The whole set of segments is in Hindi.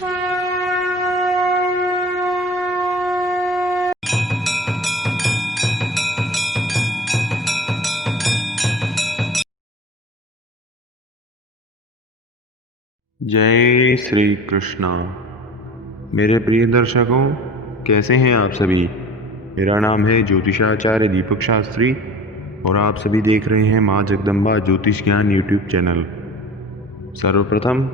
जय श्री कृष्णा। मेरे प्रिय दर्शकों, कैसे हैं आप सभी। मेरा नाम है ज्योतिषाचार्य दीपक शास्त्री और आप सभी देख रहे हैं माँ जगदम्बा ज्योतिष ज्ञान यूट्यूब चैनल। सर्वप्रथम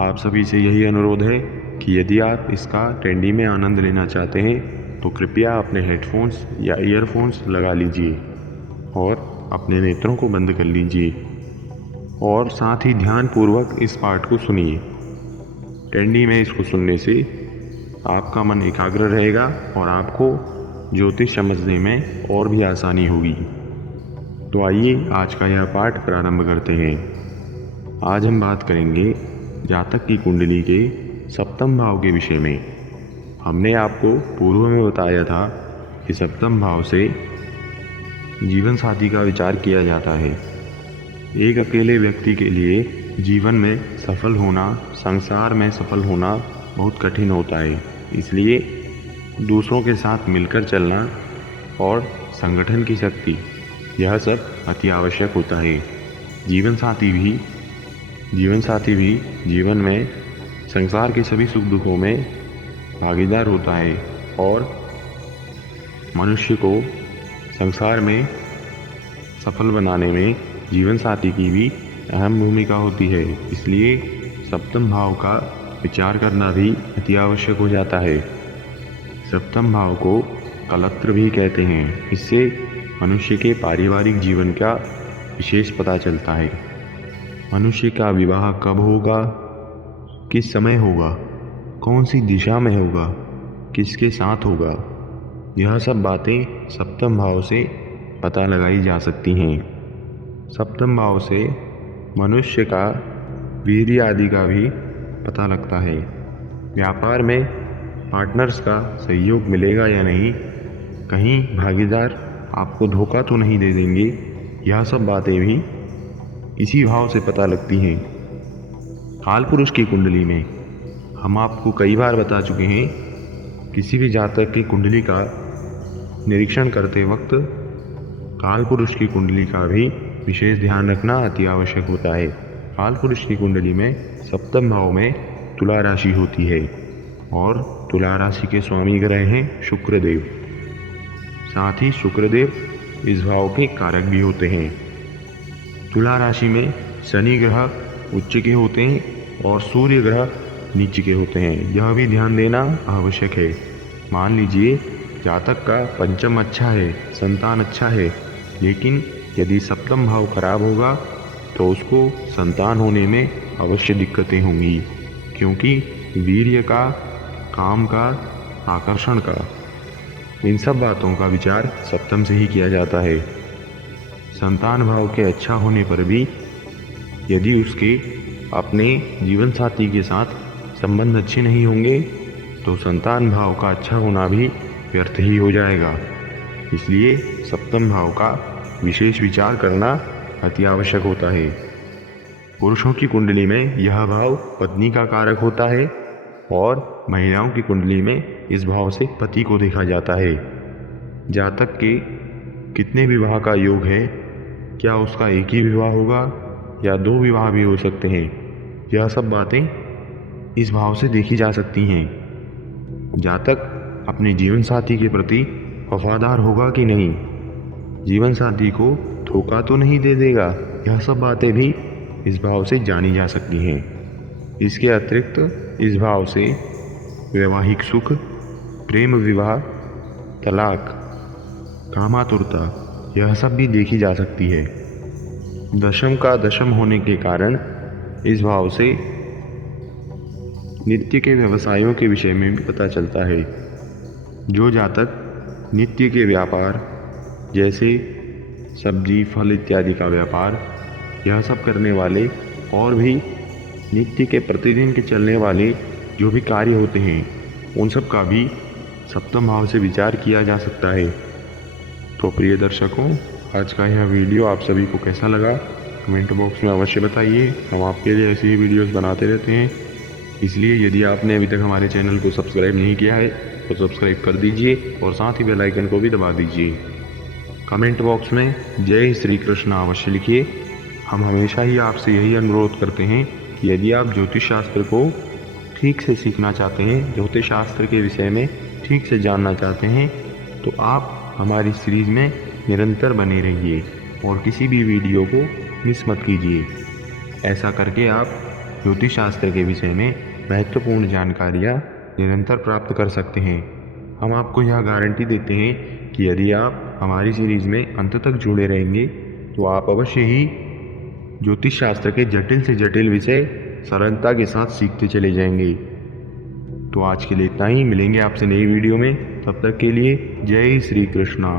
आप सभी से यही अनुरोध है कि यदि आप इसका ट्रेंडी में आनंद लेना चाहते हैं तो कृपया अपने हेडफोन्स या ईयरफोन्स लगा लीजिए और अपने नेत्रों को बंद कर लीजिए और साथ ही ध्यानपूर्वक इस पाठ को सुनिए। ट्रेंडी में इसको सुनने से आपका मन एकाग्र रहेगा और आपको ज्योतिष समझने में और भी आसानी होगी। तो आइए आज का यह पाठ प्रारंभ करते हैं। आज हम बात करेंगे जातक की कुंडली के सप्तम भाव के विषय में। हमने आपको पूर्व में बताया था कि सप्तम भाव से जीवन साथी का विचार किया जाता है। एक अकेले व्यक्ति के लिए जीवन में सफल होना, संसार में सफल होना बहुत कठिन होता है। इसलिए दूसरों के साथ मिलकर चलना और संगठन की शक्ति, यह सब अति आवश्यक होता है। जीवन साथी भी जीवन में संसार के सभी सुख दुखों में भागीदार होता है और मनुष्य को संसार में सफल बनाने में जीवन साथी की भी अहम भूमिका होती है। इसलिए सप्तम भाव का विचार करना भी अति आवश्यक हो जाता है। सप्तम भाव को कलत्र भी कहते हैं। इससे मनुष्य के पारिवारिक जीवन का विशेष पता चलता है। मनुष्य का विवाह कब होगा, किस समय होगा, कौन सी दिशा में होगा, किसके साथ होगा, यह सब बातें सप्तम भाव से पता लगाई जा सकती हैं। सप्तम भाव से मनुष्य का वीर्य आदि का भी पता लगता है। व्यापार में पार्टनर्स का सहयोग मिलेगा या नहीं, कहीं भागीदार आपको धोखा तो नहीं दे देंगे, यह सब बातें भी इसी भाव से पता लगती हैं। काल पुरुष की कुंडली में हम आपको कई बार बता चुके हैं, किसी भी जातक की कुंडली का निरीक्षण करते वक्त काल पुरुष की कुंडली का भी विशेष ध्यान रखना अति आवश्यक होता है। काल पुरुष की कुंडली में सप्तम भाव में तुला राशि होती है और तुला राशि के स्वामी ग्रह हैं शुक्रदेव। साथ ही शुक्रदेव इस भाव के कारक भी होते हैं। तुला राशि में शनि ग्रह उच्च के होते हैं और सूर्य ग्रह नीच के होते हैं। यह भी ध्यान देना आवश्यक है। मान लीजिए जातक का पंचम अच्छा है, संतान अच्छा है, लेकिन यदि सप्तम भाव खराब होगा तो उसको संतान होने में अवश्य दिक्कतें होंगी, क्योंकि वीर्य का, काम का, आकर्षण का, इन सब बातों का विचार सप्तम से ही किया जाता है। संतान भाव के अच्छा होने पर भी यदि उसके अपने जीवन साथी के साथ संबंध अच्छे नहीं होंगे तो संतान भाव का अच्छा होना भी व्यर्थ ही हो जाएगा। इसलिए सप्तम भाव का विशेष विचार करना अति आवश्यक होता है। पुरुषों की कुंडली में यह भाव पत्नी का कारक होता है और महिलाओं की कुंडली में इस भाव से पति को देखा जाता है। जातक के कितने विवाह का योग है, क्या उसका एक ही विवाह होगा या 2 विवाह भी हो सकते हैं, यह सब बातें इस भाव से देखी जा सकती हैं। जातक अपने जीवन साथी के प्रति वफादार होगा कि नहीं, जीवन साथी को धोखा तो नहीं दे देगा, यह सब बातें भी इस भाव से जानी जा सकती हैं। इसके अतिरिक्त इस भाव से वैवाहिक सुख, प्रेम विवाह, तलाक, कामातुरता, यह सब भी देखी जा सकती है। दशम का दशम होने के कारण इस भाव से नित्य के व्यवसायों के विषय में भी पता चलता है। जो जातक नित्य के व्यापार जैसे सब्जी, फल इत्यादि का व्यापार, यह सब करने वाले और भी नित्य के प्रतिदिन के चलने वाले जो भी कार्य होते हैं, उन सब का भी सप्तम भाव से विचार किया जा सकता है। तो प्रिय दर्शकों, आज का यह वीडियो आप सभी को कैसा लगा कमेंट बॉक्स में अवश्य बताइए। हम आपके लिए ऐसी ही वीडियोस बनाते रहते हैं। इसलिए यदि आपने अभी तक हमारे चैनल को सब्सक्राइब नहीं किया है तो सब्सक्राइब कर दीजिए और साथ ही बेल आइकन को भी दबा दीजिए। कमेंट बॉक्स में जय श्री कृष्ण अवश्य लिखिए। हम हमेशा ही आपसे यही अनुरोध करते हैं कि यदि आप ज्योतिष शास्त्र को ठीक से सीखना चाहते हैं, ज्योतिष शास्त्र के विषय में ठीक से जानना चाहते हैं, तो आप हमारी सीरीज़ में निरंतर बने रहिए और किसी भी वीडियो को मिस मत कीजिए। ऐसा करके आप ज्योतिष शास्त्र के विषय में महत्वपूर्ण जानकारियाँ निरंतर प्राप्त कर सकते हैं। हम आपको यह गारंटी देते हैं कि यदि आप हमारी सीरीज़ में अंत तक जुड़े रहेंगे तो आप अवश्य ही ज्योतिष शास्त्र के जटिल से जटिल विषय सरलता के साथ सीखते चले जाएंगे। तो आज के लिए इतना ही, मिलेंगे आपसे नई वीडियो में। तब तक के लिए जय श्री कृष्णा।